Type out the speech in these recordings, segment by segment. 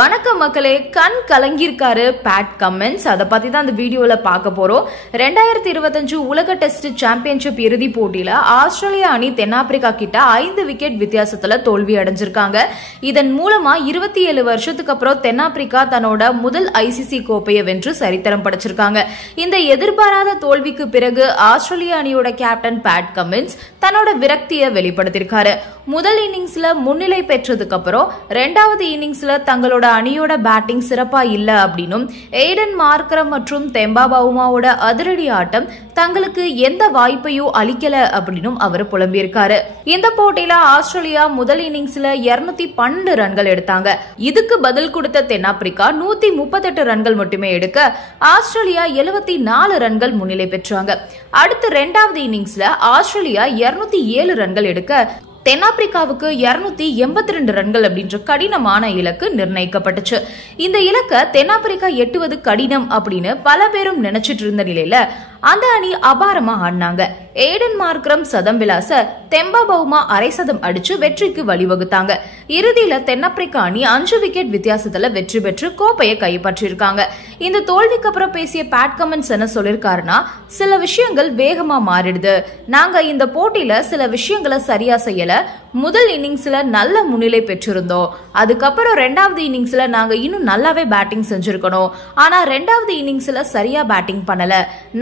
வணக்கம் மக்களே, கண் கலங்கியிருக்காரு பேட் கமின்ஸ். அதை பத்தி தான் இந்த வீடியோல பார்க்க போறோம். 2025 உலக டெஸ்ட் சாம்பியன்ஷிப் இறுதி போட்டியில ஆஸ்திரேலியா அணி தென்னாப்பிரிக்கா கிட்ட 5 விக்கெட் வித்தியாசத்துல தோல்வி அடைஞ்சிருக்காங்க. இதன் மூலமா 27 வருஷத்துக்கு அப்புறம் தென்னாப்பிரிக்கா தன்னோட முதல் ஐசிசி கோப்பையை வென்று சரித்திரம் படைச்சிருக்காங்க. இந்த எதிர்பாராத தோல்விக்கு பிறகு ஆஸ்திரேலியா அணியோட கேப்டன் பேட் கமின்ஸ் தன்னோட விரக்தியை வெளிப்படுத்திருக்காரு. முதல் இன்னிங்ஸ்ல முன்னிலை பெற்றதுக்கு அப்புறம் இரண்டாவது இன்னிங்ஸ்ல தங்களோட அணியோட பேட்டிங் சிறப்பா இல்ல அப்படின்னும் ஏடன் மார்க்ரம் மற்றும் தெம்பா பவுமாவோட அதிரடி ஆட்டம் தங்களுக்கு எந்த வாய்ப்பையும் அளிக்கல அப்படின்னும் அவர் புலம்பியிருக்காரு. இந்த போட்டியில ஆஸ்திரேலியா முதல் இன்னிங்ஸ்ல 212 ரன்கள் எடுத்தாங்க. இதுக்கு பதில் கொடுத்த தென்னாப்பிரிக்கா 138 ரன்கள் மட்டுமே எடுக்க ஆஸ்திரேலியா 74 ரன்கள் முன்னிலை பெற்றாங்க. அடுத்து இரண்டாவது இன்னிங்ஸ்ல ஆஸ்திரேலியா 207 ரன்கள் எடுக்க தென்னாப்பிரிக்காவுக்கு 282 ரன்கள் அப்படின்ற கடினமான இலக்கு நிர்ணயிக்கப்பட்டுச்சு. இந்த இலக்கை தென்னாப்பிரிக்கா எட்டுவது கடினம் அப்படின்னு பல பேரும் நினைச்சிட்டு இருந்த நிலையில அந்த அணி அபாரமா ஆடினாங்க. ஏடன் மார்க்ரம் சதம் விளாச தெம்பா பவுமா அரை சதம் அடிச்சு வெற்றிக்கு வழிவகுத்தாங்க. இறுதியில தென்னாப்பிரிக்கா அணி 5 விக்கெட் வித்தியாசத்துல வெற்றி பெற்று கோப்பையை கைப்பற்றிருக்காங்க. இந்த தோல்விக்கு அப்புறம் பேசிய பேட் கமின்ஸ் என்ன சொல்லிருக்காருன்னா, சில விஷயங்கள் வேகமா மாறிடுது. நாங்க இந்த போட்டியில சில விஷயங்களை சரியா செய்யல. முதல் இன்னிங்ஸ்ல நல்ல முன்னிலை பெற்றிருந்தோம். அதுக்கப்புறம் இரண்டாவது இன்னிங்ஸ்ல நாங்க இன்னும் நல்லாவே பேட்டிங் செஞ்சிருக்கணும். ஆனா இரண்டாவது இன்னிங்ஸ்ல சரியா பேட்டிங் பண்ணல.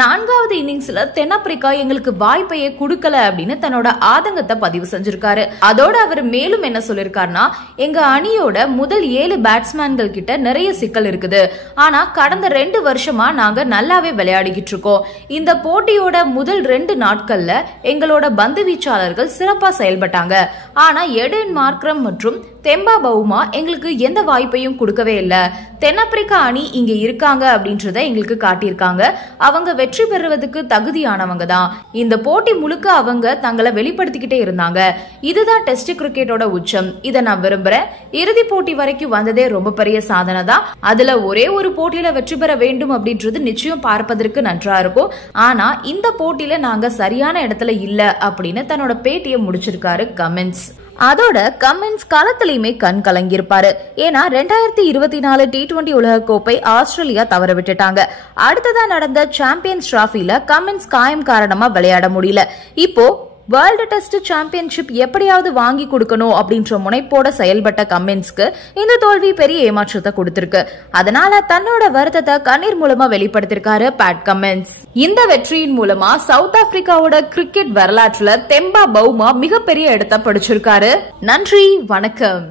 நான்காவது இன்னிங்ஸ்ல தென்னாப்பிரிக்கா எங்களுக்கு வாய்ப்பையே கொடுக்கல அப்படின்னு தன்னோட ஆதங்கத்தை பதிவு செஞ்சிருக்காரு. அதோட அவர் மேலும் என்ன சொல்லிருக்காருன்னா, எங்க அணியோட முதல் 7 பேட்ஸ்மேன்கள் கிட்ட நிறைய சிக்கல் இருக்குது. ஆனா கடந்த 2 வருஷமா நாங்க நல்லாவே விளையாடிக்கிட்டு இருக்கோம். இந்த போட்டியோட முதல் 2 நாட்கள்ல எங்களோட பந்து வீச்சாளர்கள் சிறப்பா செயல்பட்டாங்க. ஆனா ஏடன் மார்க்ரம் மற்றும் தெம்பா பவுமா எங்களுக்கு எந்த வாய்ப்பையும் கொடுக்கவே இல்ல. தென்னாப்பிரிக்கா அணி இங்க இருக்காங்க அப்படின்றத எங்களுக்கு காட்டியிருக்காங்க. அவங்க வெற்றி பெறுவதற்கு தகுதியானவங்க தான். இந்த போட்டி முழுக்க அவங்க தங்களை வெளிப்படுத்திக்கிட்டே இருந்தாங்க. இதுதான் டெஸ்ட் கிரிக்கெட்டோட உச்சம். இதை நான் விரும்புறேன். இறுதி போட்டி வரைக்கும் வந்ததே ரொம்ப பெரிய சாதனை தான். அதுல ஒரே ஒரு போட்டியில வெற்றி பெற வேண்டும் அப்படின்றது நிச்சயம் பார்ப்பதற்கு நன்றா இருக்கும். ஆனா இந்த போட்டியில நாங்க சரியான இடத்துல இல்ல அப்படின்னு தன்னோட பேட்டியை முடிச்சிருக்காரு கமின்ஸ். அதோட கமின்ஸ் களத்திலையுமே கண் கலங்கியிருப்பாரு. ஏன்னா 2024 T20 உலக கோப்பை ஆஸ்திரேலியா தவற விட்டுட்டாங்க. அடுத்ததா நடந்த சாம்பியன்ஸ் டிராஃபில கமின்ஸ் காயம் காரணமா விளையாட முடியல. இப்போ வேர்ல்டு டெஸ்ட் சாம்பியன்ஷிப் எப்படியாவது வாங்கி கொடுக்கணும் அப்படின்ற முனைப்போட செயல்பட்ட கமின்ஸ்க்கு இந்த தோல்வி பெரிய ஏமாற்றத்தை கொடுத்திருக்கு. அதனால தன்னோட வருத்தத்தை கண்ணீர் மூலமா வெளிப்படுத்திருக்காரு பேட் கமின்ஸ். இந்த வெற்றியின் மூலமா சவுத் ஆப்பிரிக்காவோட கிரிக்கெட் வரலாற்றுல தெம்பா பவுமா மிகப்பெரிய இடத்தை பிடிச்சிருக்காரு. நன்றி, வணக்கம்.